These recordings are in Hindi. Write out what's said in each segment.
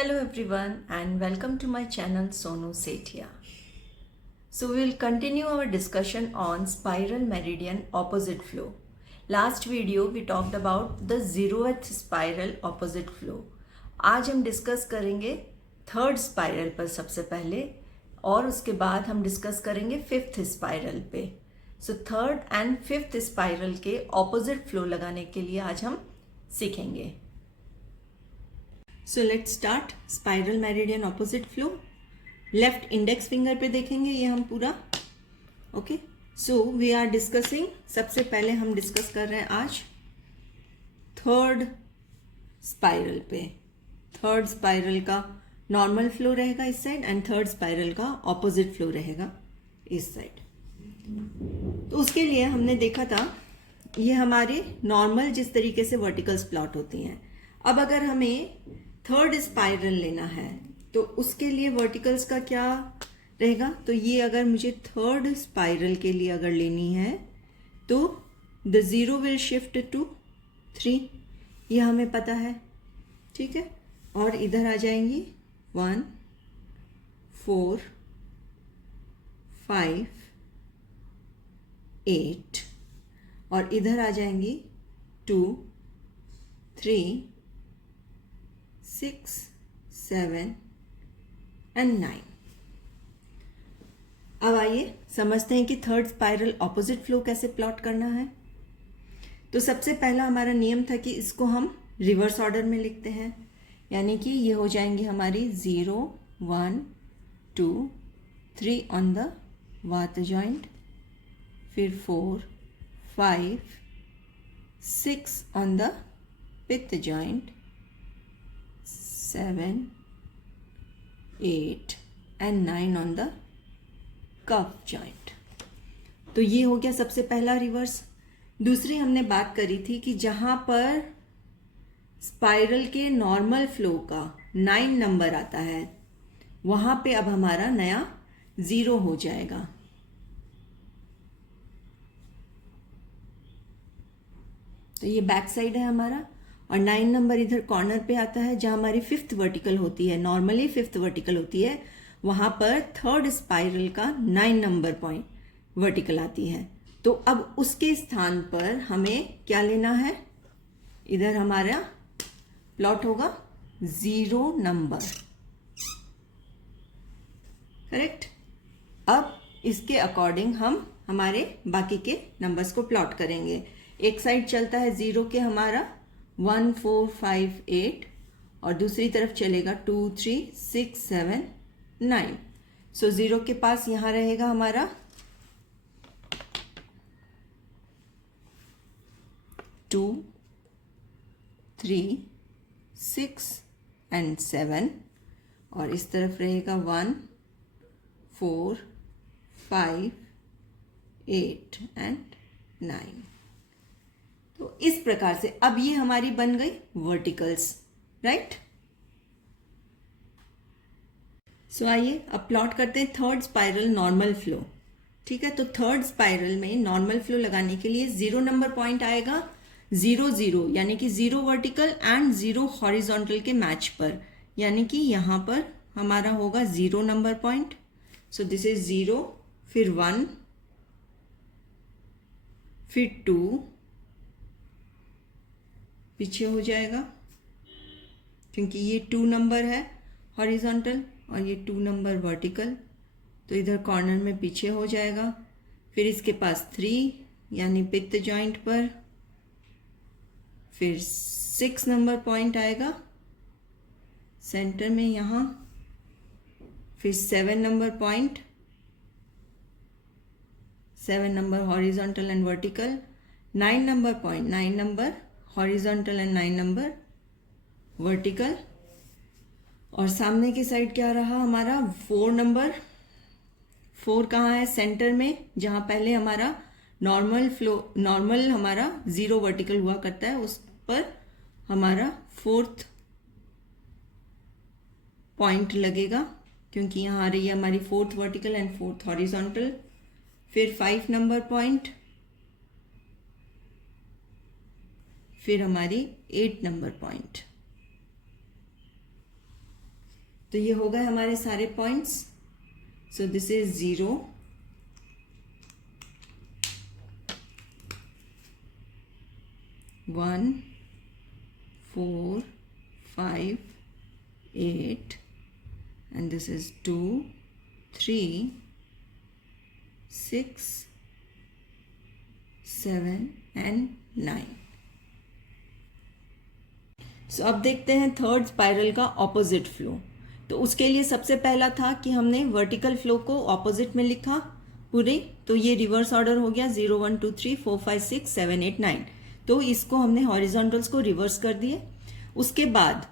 Hello everyone and welcome to my channel Sonu Sethia. So we will continue our discussion on spiral meridian opposite flow. Last video we talked about the 0th spiral opposite flow. आज हम डिस्कस करेंगे थर्ड स्पाइरल पर सबसे पहले और उसके बाद हम डिस्कस करेंगे फिफ्थ स्पाइरल पे. So third and fifth spiral के ऑपोजिट फ्लो लगाने के लिए आज हम सीखेंगे. So let's start. Spiral meridian opposite flow. Left index finger पे देखेंगे ये हम पूरा. Okay, so we are discussing. सबसे पहले हम डिस्कस कर रहे हैं आज थर्ड स्पाइरल पे. थर्ड स्पाइरल का नॉर्मल फ्लो रहेगा इस साइड एंड थर्ड स्पाइरल का ऑपोजिट फ्लो रहेगा इस साइड. तो उसके लिए हमने देखा था ये हमारे नॉर्मल जिस तरीके से वर्टिकल्स प्लॉट होती हैं. अब अगर हमें थर्ड स्पाइरल लेना है तो उसके लिए वर्टिकल्स का क्या रहेगा. तो ये अगर मुझे थर्ड स्पाइरल के लिए अगर लेनी है तो the zero will shift to 3. ये हमें पता है, ठीक है. और इधर आ जाएंगी 1 4 5 8 और इधर आ जाएंगी 2 3 6 7 एंड 9. अब आइए समझते हैं कि थर्ड स्पाइरल ऑपोजिट फ्लो कैसे प्लॉट करना है. तो सबसे पहला हमारा नियम था कि इसको हम रिवर्स ऑर्डर में लिखते हैं. यानी कि ये हो जाएंगी हमारी 0 1 2 3 ऑन द वात जॉइंट, फिर 4 5 6 on the pitta joint, 7 8 and 9 on the kapha joint. तो ये हो गया सबसे पहला रिवर्स. दूसरी हमने बात करी थी कि जहां पर स्पाइरल के नॉर्मल फ्लो का 9 नंबर आता है वहां पे अब हमारा नया 0 हो जाएगा. तो ये बैक साइड है हमारा और 9 नंबर इधर कॉर्नर पे आता है जहां हमारी फिफ्थ वर्टिकल होती है. नॉर्मली फिफ्थ वर्टिकल होती है, वहां पर थर्ड स्पाइरल का 9 नंबर पॉइंट वर्टिकल आती है. तो अब उसके स्थान पर हमें क्या लेना है. इधर हमारा प्लॉट होगा 0 नंबर, करेक्ट. अब इसके अकॉर्डिंग हम हमारे बाकी के नंबर्स को प्लॉट करेंगे. एक साइड चलता है 0 के हमारा 1 4 5 8 और दूसरी तरफ चलेगा 2 3 6 7 9. सो 0 के पास यहां रहेगा हमारा 2 3 6 एंड 7 और इस तरफ रहेगा 1 4 5 8 एंड 9. तो इस प्रकार से अब ये हमारी बन गई वर्टिकल्स, राइट. सो आइए अब प्लॉट करते हैं थर्ड स्पाइरल नॉर्मल फ्लो. ठीक है, तो थर्ड स्पाइरल में नॉर्मल फ्लो लगाने के लिए 0 नंबर पॉइंट आएगा 0 0, यानी कि 0 वर्टिकल एंड 0 हॉरिजॉन्टल के मैच पर. यानी कि यहां पर हमारा होगा 0 number point. So this is 0, फिर 1, फिर 2 पीछे हो जाएगा क्योंकि ये 2 नंबर है हॉरिजॉन्टल और ये 2 नंबर वर्टिकल, तो इधर कॉर्नर में पीछे हो जाएगा. फिर इसके पास 3 यानी पित्त जॉइंट पर, फिर 6 नंबर पॉइंट आएगा सेंटर में यहाँ, फिर 7 number point, 7 number horizontal and vertical, 9 number point, 9 number horizontal and 9 number vertical. और सामने की साइड क्या रहा हमारा 4 नंबर. 4 कहाँ है सेंटर में, जहां पहले हमारा नॉर्मल हमारा 0 वर्टिकल हुआ करता है, उस पर हमारा 4th पॉइंट लगेगा क्योंकि यहाँ आ रही है हमारी 4th vertical and 4th horizontal. फिर 5 नंबर पॉइंट, फिर हमारी 8 नंबर पॉइंट. तो ये हो गए हमारे सारे points. So this is 0, 1, 4, 5, 8, and this is 2, 3, 6, 7 and 9. सो अब देखते हैं थर्ड स्पाइरल का ऑपोजिट फ्लो. तो उसके लिए सबसे पहला था कि हमने वर्टिकल फ्लो को ऑपोजिट में लिखा पूरे. तो ये रिवर्स ऑर्डर हो गया 0, 1, 2, 3, 4, 5, 6, 7, 8, 9. तो इसको हमने हॉरिजॉन्टल्स को रिवर्स कर दिए. उसके बाद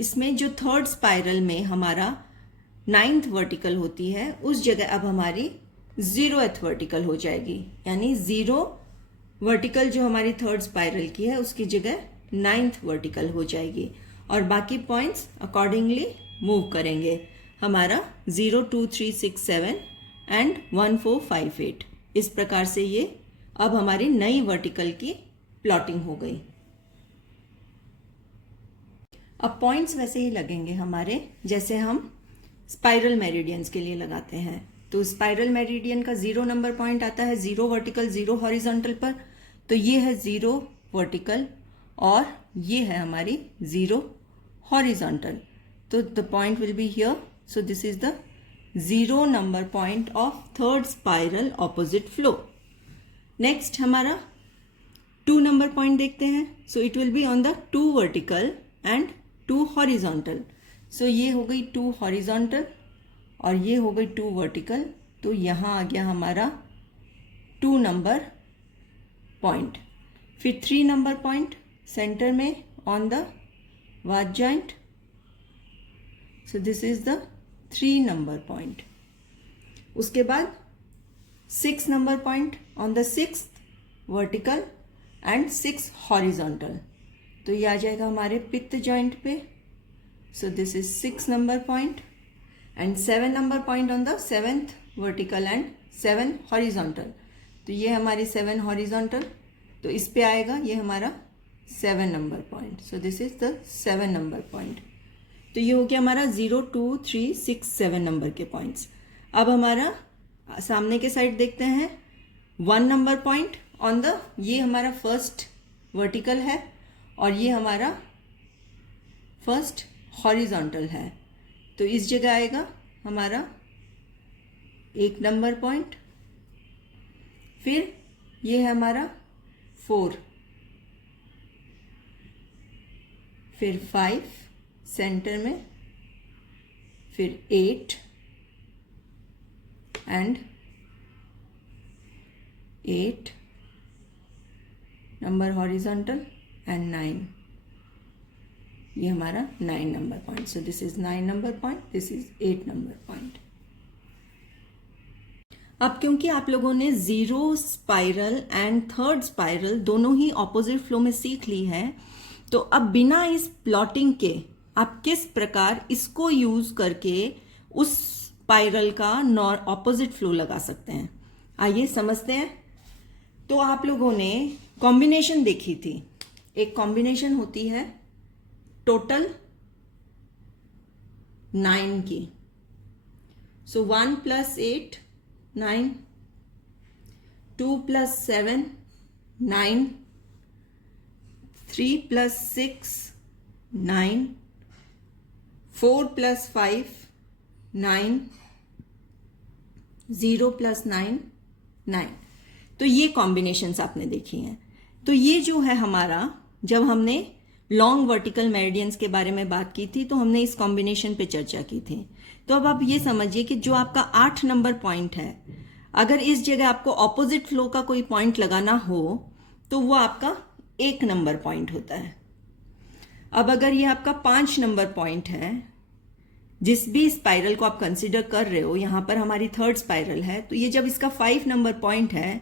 इसमें जो थर्ड स्पाइरल में हमारा 9th वर्टिकल होती है उस जगह अब हमारी 0th वर्टिकल हो जाएगी. यानी 0 वर्टिकल जो हमारी थर्ड स्पाइरल की है उसकी जगह 9th वर्टिकल हो जाएगी. और बाकी पॉइंट्स अकॉर्डिंगली मूव करेंगे. हमारा 0, 2, 3, 6, 7 एंड 1, 4, 5, 8. इस प्रकार से ये अब हमारी नई वर्टिकल की प्लॉटिंग हो गई. अब पॉइंट्स वैसे ही लगेंगे हमारे जैसे हम स्पाइरल मेरिडियंस के लिए लगाते हैं. तो स्पाइरल मेरिडियन का 0 नंबर पॉइंट आता है 0 वर्टिकल 0 हॉरिजॉन्टल पर. तो ये है 0 वर्टिकल और ये है हमारी 0 हॉरिजॉन्टल. तो the point will be here. So this is the 0 number point of third spiral opposite flow. Next हमारा 2 नंबर पॉइंट देखते हैं. So it will be on the 2 vertical and 2 horizontal. So ये हो गई 2 हॉरिजॉन्टल और ये हो गई 2 वर्टिकल. तो यहाँ आ गया हमारा 2 नंबर पॉइंट. फिर 3 नंबर पॉइंट सेंटर में on the was joint. So this is the 3 number point. उसके बाद 6 number point on the 6th vertical and 6 horizontal. तो ये आ जाएगा हमारे पित्त जॉइंट पे. सो this is 6 number point and 7 number point on the 7th vertical and 7 horizontal. तो ये हमारी 7 हॉरिजॉन्टल. तो इस पे आएगा ये हमारा 7 number point. So this is the 7 number point. तो ये हो गया हमारा 0, 2, 3, 6, 7 नंबर के पॉइंट्स. अब हमारा सामने के साइड देखते हैं 1 नंबर पॉइंट ऑन द, ये हमारा फर्स्ट वर्टिकल है और ये हमारा फर्स्ट हॉरिजॉन्टल है. तो इस जगह आएगा हमारा 1 नंबर पॉइंट. फिर ये है हमारा 4, फिर 5 सेंटर में, फिर 8 एंड 8 नंबर हॉरिजॉन्टल एंड 9. ये हमारा 9 number point. So this is 9 number point, this is 8 number point. अब क्योंकि आप लोगों ने 0 स्पाइरल एंड थर्ड स्पाइरल दोनों ही ऑपोजिट फ्लो में सीख ली है, तो अब बिना इस प्लॉटिंग के आप किस प्रकार इसको यूज करके उस स्पाइरल का ऑपोजिट फ्लो लगा सकते हैं, आइए समझते हैं. तो आप लोगों ने कॉम्बिनेशन देखी थी. एक कॉम्बिनेशन होती है टोटल 9 की. सो 1 + 8 9, 2 + 7 9, 3 + 6 9, 4 + 5 9, 0 + 9 9. तो ये कॉम्बिनेशंस आपने देखी हैं. तो ये जो है हमारा, जब हमने लॉन्ग वर्टिकल मेरिडियंस के बारे में बात की थी तो हमने इस कॉम्बिनेशन पे चर्चा की थी. तो अब आप ये समझिए कि जो आपका 8 नंबर पॉइंट है, अगर इस जगह आपको ऑपोजिट फ्लो का कोई पॉइंट लगाना हो तो वो आपका 1 नंबर पॉइंट होता है. अब अगर ये आपका 5 नंबर पॉइंट है, जिस भी स्पाइरल को आप कंसिडर कर रहे हो, यहां पर हमारी थर्ड स्पाइरल है, तो ये जब इसका 5 नंबर पॉइंट है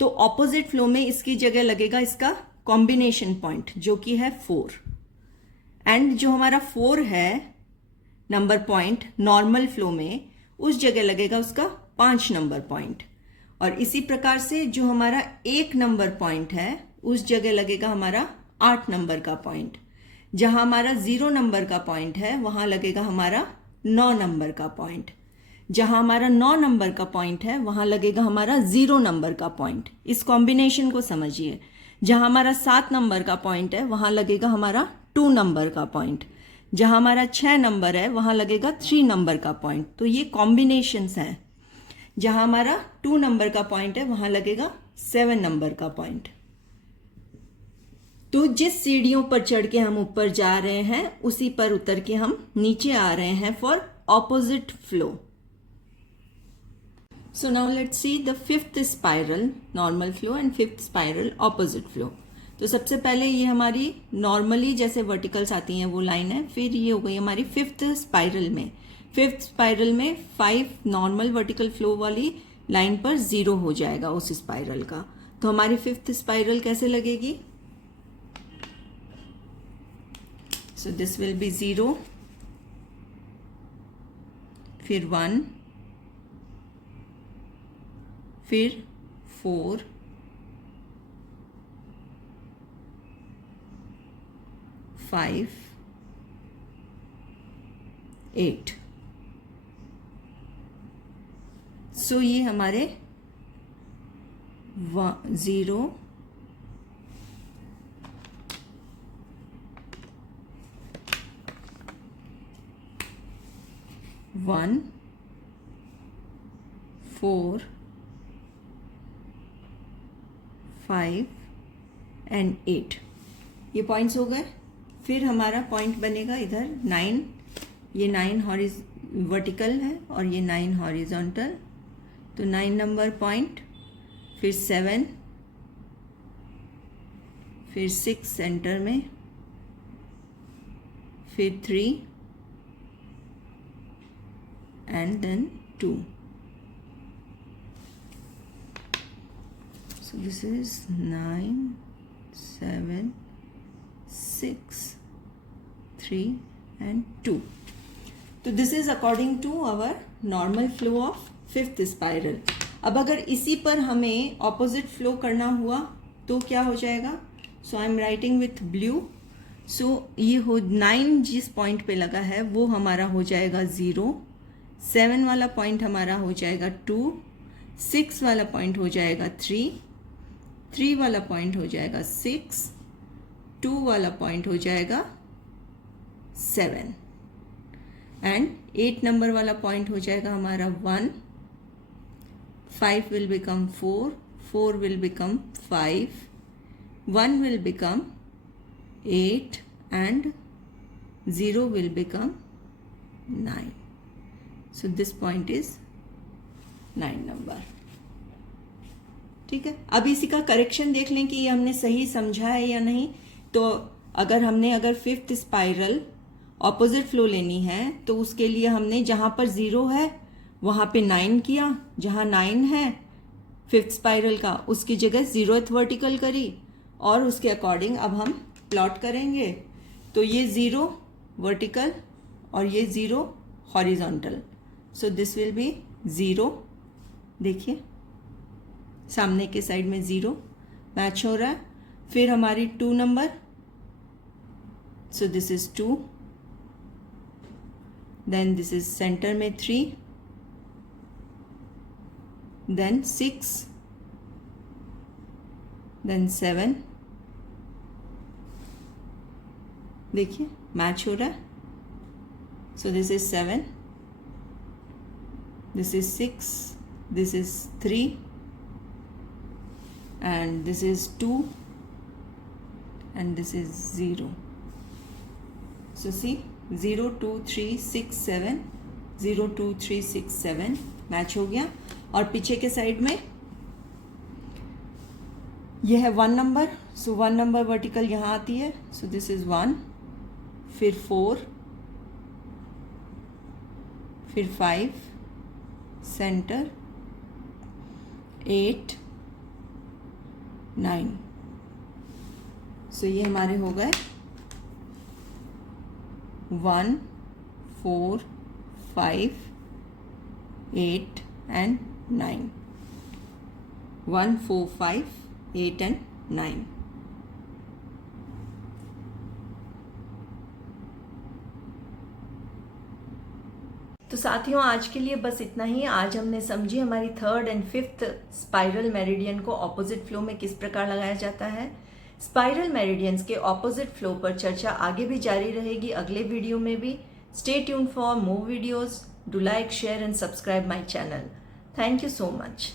तो ऑपोजिट फ्लो में इसकी जगह लगेगा इसका कॉम्बिनेशन पॉइंट जो कि है 4. एंड जो हमारा 4 है नंबर पॉइंट नॉर्मल फ्लो में, उस जगह लगेगा उसका 5 नंबर पॉइंट. और इसी प्रकार से जो हमारा 1 नंबर पॉइंट है उस जगह लगेगा हमारा 8 नंबर का पॉइंट. जहां हमारा 0 नंबर का पॉइंट है वहां लगेगा हमारा 9 नंबर का पॉइंट। जहां हमारा 9 नंबर का पॉइंट है वहां लगेगा हमारा 0 नंबर का पॉइंट। इस कॉम्बिनेशन को समझिए। जहां हमारा 7 नंबर का पॉइंट है वहां लगेगा हमारा 2 नंबर का पॉइंट। जहां हमारा 6 नंबर है वहां लगेगा 3 नंबर का पॉइंट। तो ये कॉम्बिनेशंस हैं। जहां हमारा 2 नंबर का पॉइंट है वहां लगेगा 7 नंबर का पॉइंट। तो जिस सीढ़ियों पर चढ़ के हम ऊपर जा रहे हैं उसी पर उतर के हम नीचे आ रहे हैं for opposite flow. So now let's see the fifth spiral, normal flow, and fifth spiral, opposite flow. तो सबसे पहले ये हमारी नॉर्मली जैसे वर्टिकल्स आती हैं वो लाइन है, फिर ये हो गई हमारी फिफ्थ स्पाइरल में। फिफ्थ स्पाइरल में 5 नॉर्मल वर्टिकल फ्लो वाली लाइन पर 0 हो जाएगा उस स्पाइरल का। तो हमारी फिफ्थ स्पाइरल कैसे लगेगी? सो दिस विल बी 0, फिर 1, फिर 4, 5, 8। सो ये हमारे 0, 1, 4, 5 एंड 8 ये पॉइंट्स हो गए। फिर हमारा पॉइंट बनेगा इधर 9। ये 9 वर्टिकल है और ये 9 हॉरिजॉन्टल। तो 9 नंबर पॉइंट, फिर 7, फिर 6 सेंटर में, फिर 3 and then 2। So this is 9, 7, 6, 3 and 2. तो this is according to our normal flow of fifth spiral. अब अगर इसी पर हमें opposite flow करना हुआ तो क्या हो जाएगा? So I am writing with blue. So ये हो 9 जिस पॉइंट पे लगा है वो हमारा हो जाएगा 0, 7 वाला पॉइंट हमारा हो जाएगा 2, 6 वाला पॉइंट हो जाएगा 3, 3 वाला पॉइंट हो जाएगा 6, 2 वाला पॉइंट हो जाएगा 7 एंड 8 नंबर वाला पॉइंट हो जाएगा हमारा 1, 5 will become 4, 4 will become 5, 1 will become 8 and 0 will become 9. So this point is 9 number. ठीक है, अब इसी का करेक्शन देख लें कि ये हमने सही समझा है या नहीं। तो अगर फिफ्थ स्पाइरल ऑपोजिट फ्लो लेनी है तो उसके लिए हमने जहां पर 0 है वहां पे 9 किया, जहां 9 है फिफ्थ स्पाइरल का उसकी जगह 0th वर्टिकल करी और उसके अकॉर्डिंग अब हम प्लॉट करेंगे। तो ये 0 वर्टिकल और ये 0 horizontal. So this will be 0। देखिए सामने के साइड में 0 मैच हो रहा है। फिर हमारी 2 number, so this is 2, then this is centre में 3, देन 6, देन 7। देखिए मैच हो रहा है। सो this is 7, this is 6, this is 3 and this is 2 and this is 0. So see 0 2 3 6 7, 0 2 3 6 7 match हो गया। और पीछे के साइड में ये है 1 नंबर। सो 1 नंबर वर्टिकल यहाँ आती है। सो दिस इज 1, फिर 4, फिर 5 सेंटर, 8, 9। सो ये हमारे हो गए 1, 4, 5, 8 एंड 9। 1 4 5 8 एंड 9। तो साथियों आज के लिए बस इतना ही। आज हमने समझी हमारी 3rd and 5th spiral meridian को ऑपोजिट फ्लो में किस प्रकार लगाया जाता है। स्पाइरल मेरिडियंस के ऑपोजिट फ्लो पर चर्चा आगे भी जारी रहेगी अगले वीडियो में भी। Stay tuned for more videos. Do like, share and subscribe my channel. Thank you so much.